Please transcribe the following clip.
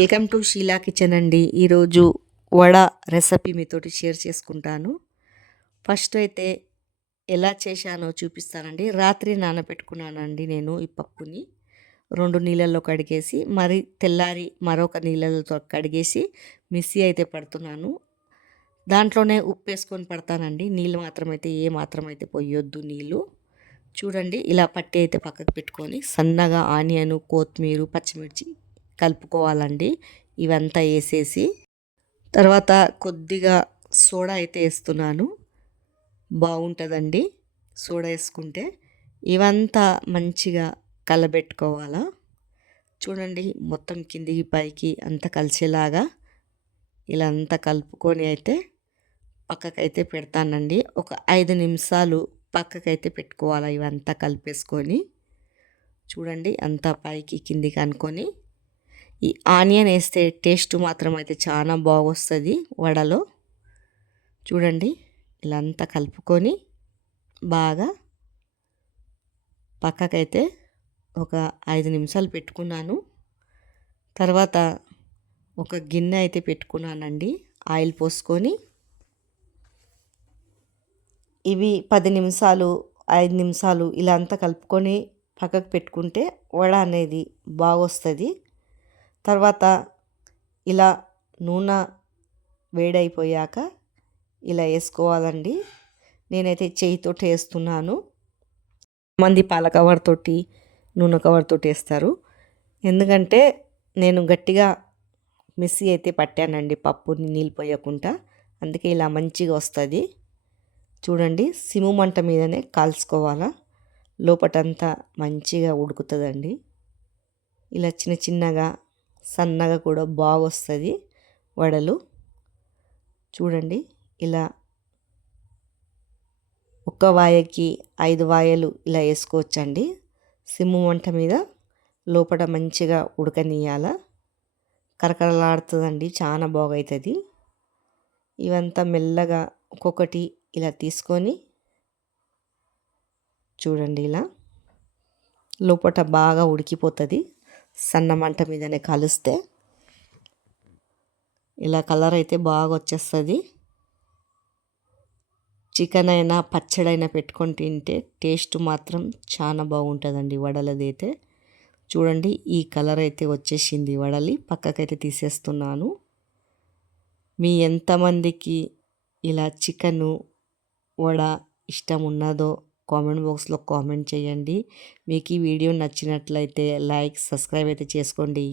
Welcome to Sheela kitchen అండి. ఈరోజు vada recipe మీతోటి షేర్ చేసుకుంటాను. ఫస్ట్ అయితే ఎలా చేశానో చూపిస్తానండి. రాత్రి నానబెట్టుకున్నానండి నేను ఈ పప్పుని 2 నీళ్ళల్లో కడిగేసి, మరి తెల్లారి మరొక నీళ్ళతో కడిగేసి మిక్సీ అయితే పడుతున్నాను. దాంట్లోనే ఉప్పు వేసుకొని పడతానండి. నీళ్ళు మాత్రమైతే ఏ మాత్రమైతే పొయ్యొద్దు నీళ్ళు. చూడండి ఇలా పట్టి అయితే పక్కకు పెట్టుకొని సన్నగా ఆనియన్, కొత్తిమీర, పచ్చిమిర్చి కలుపుకోవాలండి. ఇవంతా వేసేసి తర్వాత కొద్దిగా సోడా అయితే వేస్తున్నాను. బాగుంటుందండి సోడా వేసుకుంటే. ఇవంతా మంచిగా కలబెట్టుకోవాలా. చూడండి మొత్తం కిందికి పైకి అంతా కలిసేలాగా ఇలా అంతా కలుపుకొని అయితే పక్కకైతే పెడతానండి. ఒక 5 నిమిషాలు పక్కకైతే పెట్టుకోవాలి. ఇవంతా కలిపేసుకొని చూడండి అంతా పైకి కిందికి అనుకొని ఈ ఆనియన్ వేస్తే టేస్ట్ మాత్రం అయితే చాలా బాగొస్తుంది వడలో. చూడండి ఇలా అంతా కలుపుకొని బాగా పక్కకైతే ఒక 5 నిమిషాలు పెట్టుకున్నాను. తర్వాత ఒక గిన్నె అయితే పెట్టుకున్నానండి. ఆయిల్ పోసుకొని ఇవి 10 నిమిషాలు 5 నిమిషాలు ఇలా అంతా కలుపుకొని పక్కకు పెట్టుకుంటే వడ అనేది బాగొస్తుంది. తర్వాత ఇలా నూనె వేడైపోయాక ఇలా వేసుకోవాలండి. నేనైతే చేయితోటి వేస్తున్నాను. మంది పాల కవర్ తోటి నూనె కవర్ తోటి వేస్తారు. ఎందుకంటే నేను గట్టిగా మిక్సీ అయితే పట్టానండి పప్పుని నీళ్ళు పోయకుండా. అందుకే ఇలా మంచిగా వస్తుంది. చూడండి సిము మంట మీదనే కాల్చుకోవాలా. లోపటంతా మంచిగా ఉడుకుతుందండి. ఇలా చిన్న చిన్నగా సన్నగా కూడా బాగొస్తుంది వడలు. చూడండి ఇలా ఒక్క వాయకి 5 వాయలు ఇలా వేసుకోవచ్చండి. సిమ్ము మంట మీద లోపల మంచిగా ఉడకనియాల. కరకరలాడుతుందండి, చాలా బాగవుతుంది. ఇవంతా మెల్లగా ఒక్కొక్కటి ఇలా తీసుకొని చూడండి ఇలా లోపల బాగా ఉడికిపోతుంది. సన్న మంట మీదనే కాలుస్తే ఇలా కలర్ అయితే బాగా వచ్చేస్తుంది. చికెన్ అయినా పచ్చడైనా పెట్టుకొని తింటే టేస్ట్ మాత్రం చాలా బాగుంటుందండి వడలది అయితే. చూడండి ఈ కలర్ అయితే వచ్చేసింది వడలి. పక్కకైతే తీసేస్తున్నాను. మీ ఎంతమందికి ఇలా చికెను వడ ఇష్టం ఉన్నదో కామెంట్ బాక్స్లో కామెంట్ చేయండి. మీకు ఈ వీడియో నచ్చినట్లయితే లైక్, సబ్స్క్రైబ్ అయితే చేసుకోండి.